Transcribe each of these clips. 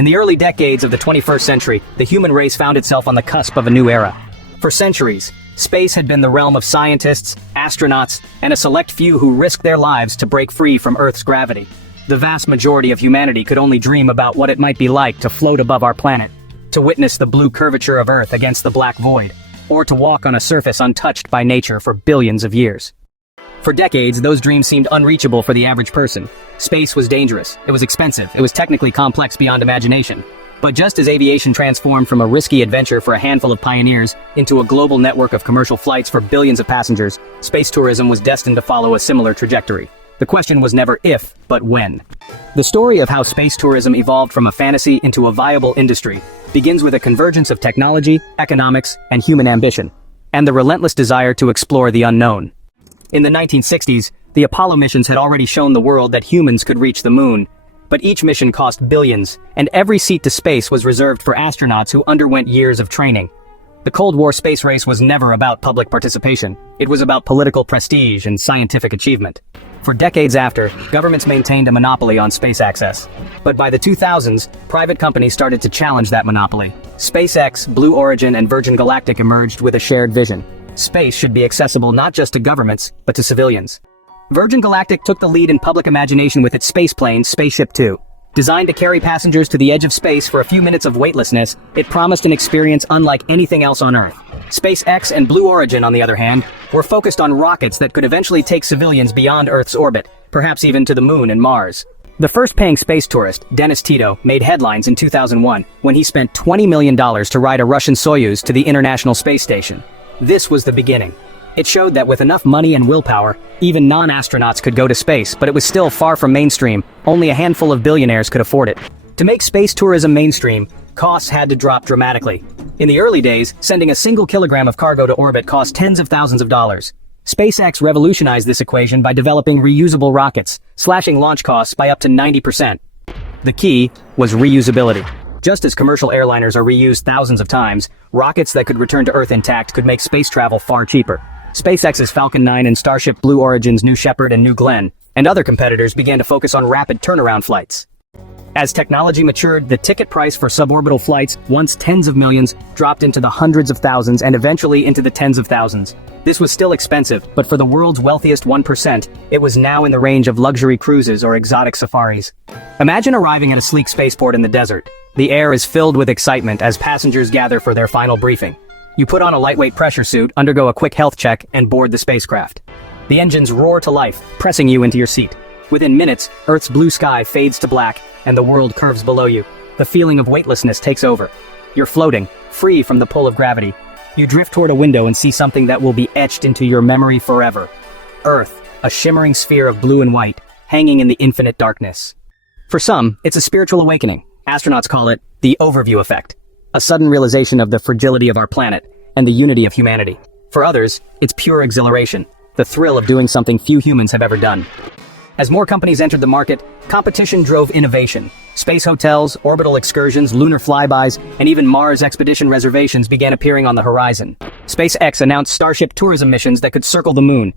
In the early decades of the 21st century, the human race found itself on the cusp of a new era. For centuries, space had been the realm of scientists, astronauts, and a select few who risked their lives to break free from Earth's gravity. The vast majority of humanity could only dream about what it might be like to float above our planet, to witness the blue curvature of Earth against the black void, or to walk on a surface untouched by nature for billions of years. For decades, those dreams seemed unreachable for the average person. Space was dangerous, it was expensive, it was technically complex beyond imagination. But just as aviation transformed from a risky adventure for a handful of pioneers into a global network of commercial flights for billions of passengers, space tourism was destined to follow a similar trajectory. The question was never if, but when. The story of how space tourism evolved from a fantasy into a viable industry begins with a convergence of technology, economics, and human ambition, and the relentless desire to explore the unknown. In the 1960s, the Apollo missions had already shown the world that humans could reach the moon. But each mission cost billions, and every seat to space was reserved for astronauts who underwent years of training. The Cold War space race was never about public participation. It was about political prestige and scientific achievement. For decades after, governments maintained a monopoly on space access. But by the 2000s, private companies started to challenge that monopoly. SpaceX, Blue Origin, and Virgin Galactic emerged with a shared vision. Space should be accessible not just to governments, but to civilians. Virgin Galactic took the lead in public imagination with its spaceplane, SpaceShipTwo. Designed to carry passengers to the edge of space for a few minutes of weightlessness, it promised an experience unlike anything else on Earth. SpaceX and Blue Origin, on the other hand, were focused on rockets that could eventually take civilians beyond Earth's orbit, perhaps even to the Moon and Mars. The first paying space tourist, Dennis Tito, made headlines in 2001 when he spent $20 million to ride a Russian Soyuz to the International Space Station. This was the beginning. It showed that with enough money and willpower, even non-astronauts could go to space, but it was still far from mainstream. Only a handful of billionaires could afford it. To make space tourism mainstream, costs had to drop dramatically. In the early days, sending a single kilogram of cargo to orbit cost tens of thousands of dollars. SpaceX revolutionized this equation by developing reusable rockets, slashing launch costs by up to 90%. The key was reusability. Just as commercial airliners are reused thousands of times, rockets that could return to Earth intact could make space travel far cheaper. SpaceX's Falcon 9 and Starship Blue Origin's New Shepard and New Glenn, and other competitors began to focus on rapid turnaround flights. As technology matured, the ticket price for suborbital flights, once tens of millions, dropped into the hundreds of thousands and eventually into the tens of thousands. This was still expensive, but for the world's wealthiest 1%, it was now in the range of luxury cruises or exotic safaris. Imagine arriving at a sleek spaceport in the desert. The air is filled with excitement as passengers gather for their final briefing. You put on a lightweight pressure suit, undergo a quick health check, and board the spacecraft. The engines roar to life, pressing you into your seat. Within minutes, Earth's blue sky fades to black, and the world curves below you. The feeling of weightlessness takes over. You're floating, free from the pull of gravity. You drift toward a window and see something that will be etched into your memory forever. Earth, a shimmering sphere of blue and white, hanging in the infinite darkness. For some, it's a spiritual awakening. Astronauts call it the overview effect. A sudden realization of the fragility of our planet and the unity of humanity. For others, it's pure exhilaration, the thrill of doing something few humans have ever done. As more companies entered the market, competition drove innovation. Space hotels, orbital excursions, lunar flybys, and even Mars expedition reservations began appearing on the horizon. SpaceX announced Starship tourism missions that could circle the moon.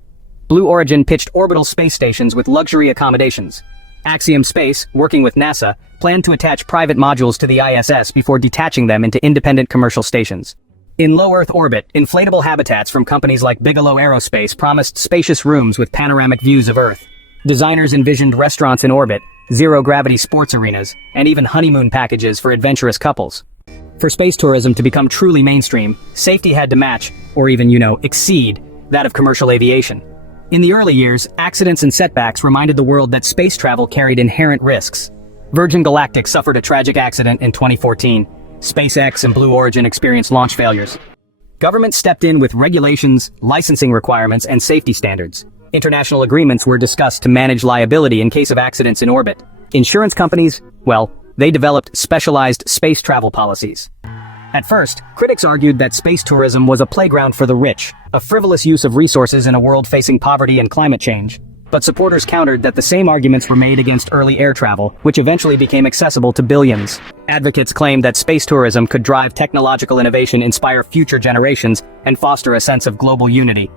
Blue Origin pitched orbital space stations with luxury accommodations. Axiom Space, working with NASA, planned to attach private modules to the ISS before detaching them into independent commercial stations. In low Earth orbit, inflatable habitats from companies like Bigelow Aerospace promised spacious rooms with panoramic views of Earth. Designers envisioned restaurants in orbit, zero-gravity sports arenas, and even honeymoon packages for adventurous couples. For space tourism to become truly mainstream, safety had to match, or even, exceed, that of commercial aviation. In the early years, accidents and setbacks reminded the world that space travel carried inherent risks. Virgin Galactic suffered a tragic accident in 2014. SpaceX and Blue Origin experienced launch failures. Governments stepped in with regulations, licensing requirements, and safety standards. International agreements were discussed to manage liability in case of accidents in orbit. Insurance companies, they developed specialized space travel policies. At first, critics argued that space tourism was a playground for the rich, a frivolous use of resources in a world facing poverty and climate change. But supporters countered that the same arguments were made against early air travel, which eventually became accessible to billions. Advocates claimed that space tourism could drive technological innovation, inspire future generations, and foster a sense of global unity.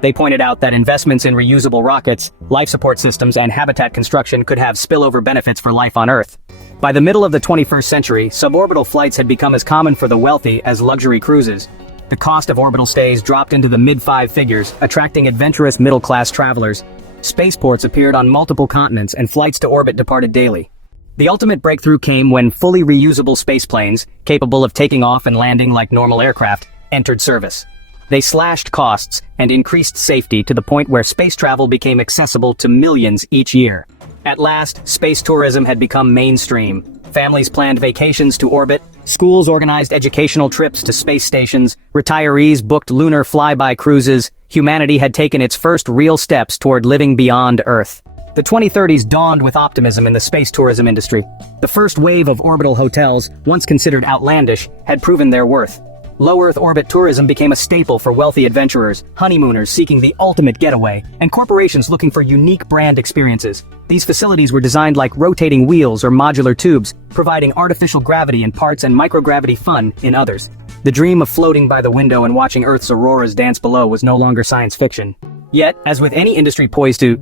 They pointed out that investments in reusable rockets, life support systems, and habitat construction could have spillover benefits for life on Earth. By the middle of the 21st century, suborbital flights had become as common for the wealthy as luxury cruises. The cost of orbital stays dropped into the mid-five figures, attracting adventurous middle-class travelers. Spaceports appeared on multiple continents and flights to orbit departed daily. The ultimate breakthrough came when fully reusable spaceplanes, capable of taking off and landing like normal aircraft, entered service. They slashed costs and increased safety to the point where space travel became accessible to millions each year. At last, space tourism had become mainstream. Families planned vacations to orbit, schools organized educational trips to space stations, retirees booked lunar flyby cruises. Humanity had taken its first real steps toward living beyond Earth. The 2030s dawned with optimism in the space tourism industry. The first wave of orbital hotels, once considered outlandish, had proven their worth. Low Earth orbit tourism became a staple for wealthy adventurers, honeymooners seeking the ultimate getaway, and corporations looking for unique brand experiences. These facilities were designed like rotating wheels or modular tubes, providing artificial gravity in parts and microgravity fun in others. The dream of floating by the window and watching Earth's auroras dance below was no longer science fiction. Yet, as with any industry poised to,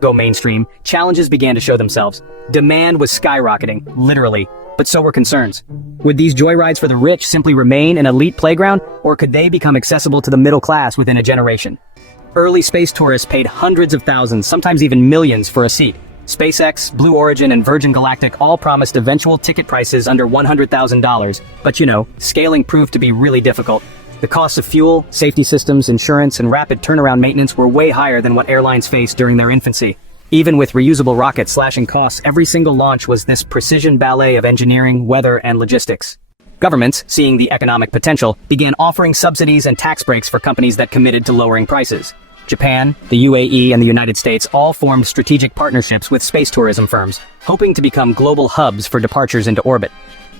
go mainstream, challenges began to show themselves. Demand was skyrocketing, literally, but so were concerns. Would these joyrides for the rich simply remain an elite playground, or could they become accessible to the middle class within a generation? Early space tourists paid hundreds of thousands, sometimes even millions, for a seat. SpaceX, Blue Origin, and Virgin Galactic all promised eventual ticket prices under $100,000, but scaling proved to be really difficult. The costs of fuel, safety systems, insurance, and rapid turnaround maintenance were way higher than what airlines faced during their infancy. Even with reusable rockets slashing costs, every single launch was this precision ballet of engineering, weather, and logistics. Governments, seeing the economic potential, began offering subsidies and tax breaks for companies that committed to lowering prices. Japan, the UAE, and the United States all formed strategic partnerships with space tourism firms, hoping to become global hubs for departures into orbit.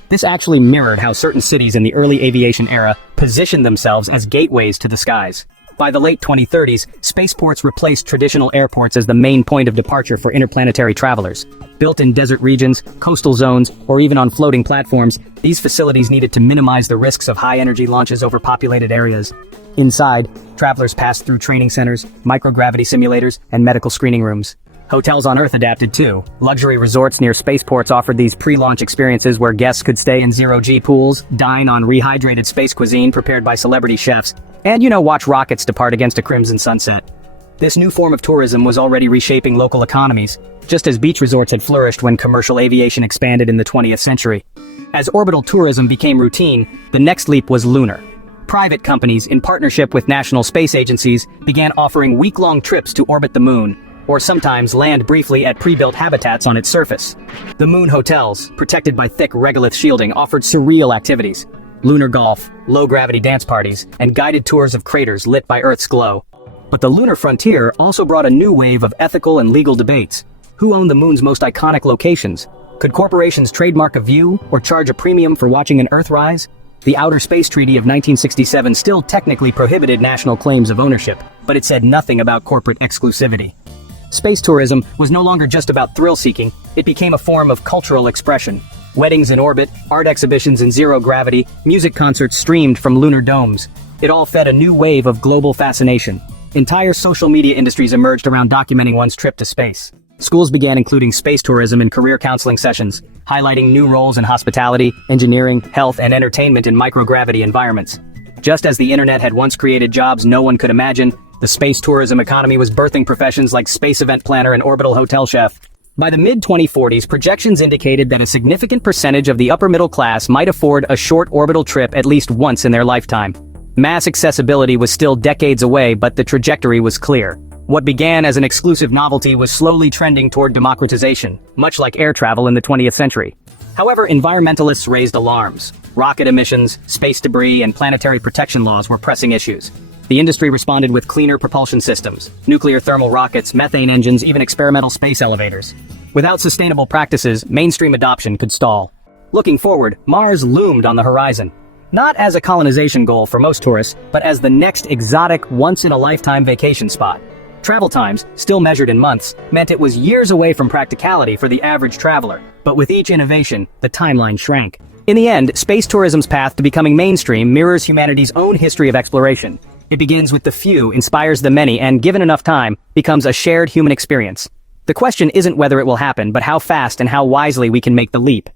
This actually mirrored how certain cities in the early aviation era positioned themselves as gateways to the skies. By the late 2030s, spaceports replaced traditional airports as the main point of departure for interplanetary travelers. Built in desert regions, coastal zones, or even on floating platforms, these facilities needed to minimize the risks of high-energy launches over populated areas. Inside, travelers passed through training centers, microgravity simulators, and medical screening rooms. Hotels on Earth adapted too. Luxury resorts near spaceports offered these pre-launch experiences where guests could stay in zero-G pools, dine on rehydrated space cuisine prepared by celebrity chefs, and watch rockets depart against a crimson sunset. This new form of tourism was already reshaping local economies, just as beach resorts had flourished when commercial aviation expanded in the 20th century. As orbital tourism became routine, the next leap was lunar. Private companies, in partnership with national space agencies, began offering week-long trips to orbit the moon, or sometimes land briefly at pre-built habitats on its surface. The moon hotels, protected by thick regolith shielding, offered surreal activities. Lunar golf, low-gravity dance parties, and guided tours of craters lit by Earth's glow. But the lunar frontier also brought a new wave of ethical and legal debates. Who owned the moon's most iconic locations? Could corporations trademark a view or charge a premium for watching an Earthrise? The Outer Space Treaty of 1967 still technically prohibited national claims of ownership, but it said nothing about corporate exclusivity. Space tourism was no longer just about thrill-seeking, it became a form of cultural expression. Weddings in orbit, art exhibitions in zero gravity, music concerts streamed from lunar domes. It all fed a new wave of global fascination. Entire social media industries emerged around documenting one's trip to space. Schools began including space tourism in career counseling sessions, highlighting new roles in hospitality, engineering, health, and entertainment in microgravity environments. Just as the internet had once created jobs no one could imagine, the space tourism economy was birthing professions like space event planner and orbital hotel chef. By the mid-2040s, projections indicated that a significant percentage of the upper middle class might afford a short orbital trip at least once in their lifetime. Mass accessibility was still decades away, but the trajectory was clear. What began as an exclusive novelty was slowly trending toward democratization, much like air travel in the 20th century. However, environmentalists raised alarms. Rocket emissions, space debris, and planetary protection laws were pressing issues. The industry responded with cleaner propulsion systems, nuclear thermal rockets, methane engines, even experimental space elevators. Without sustainable practices, mainstream adoption could stall. Looking forward, Mars loomed on the horizon. Not as a colonization goal for most tourists, but as the next exotic, once-in-a-lifetime vacation spot. Travel times, still measured in months, meant it was years away from practicality for the average traveler. But with each innovation, the timeline shrank. In the end, space tourism's path to becoming mainstream mirrors humanity's own history of exploration. It begins with the few, inspires the many, and given enough time, becomes a shared human experience. The question isn't whether it will happen, but how fast and how wisely we can make the leap.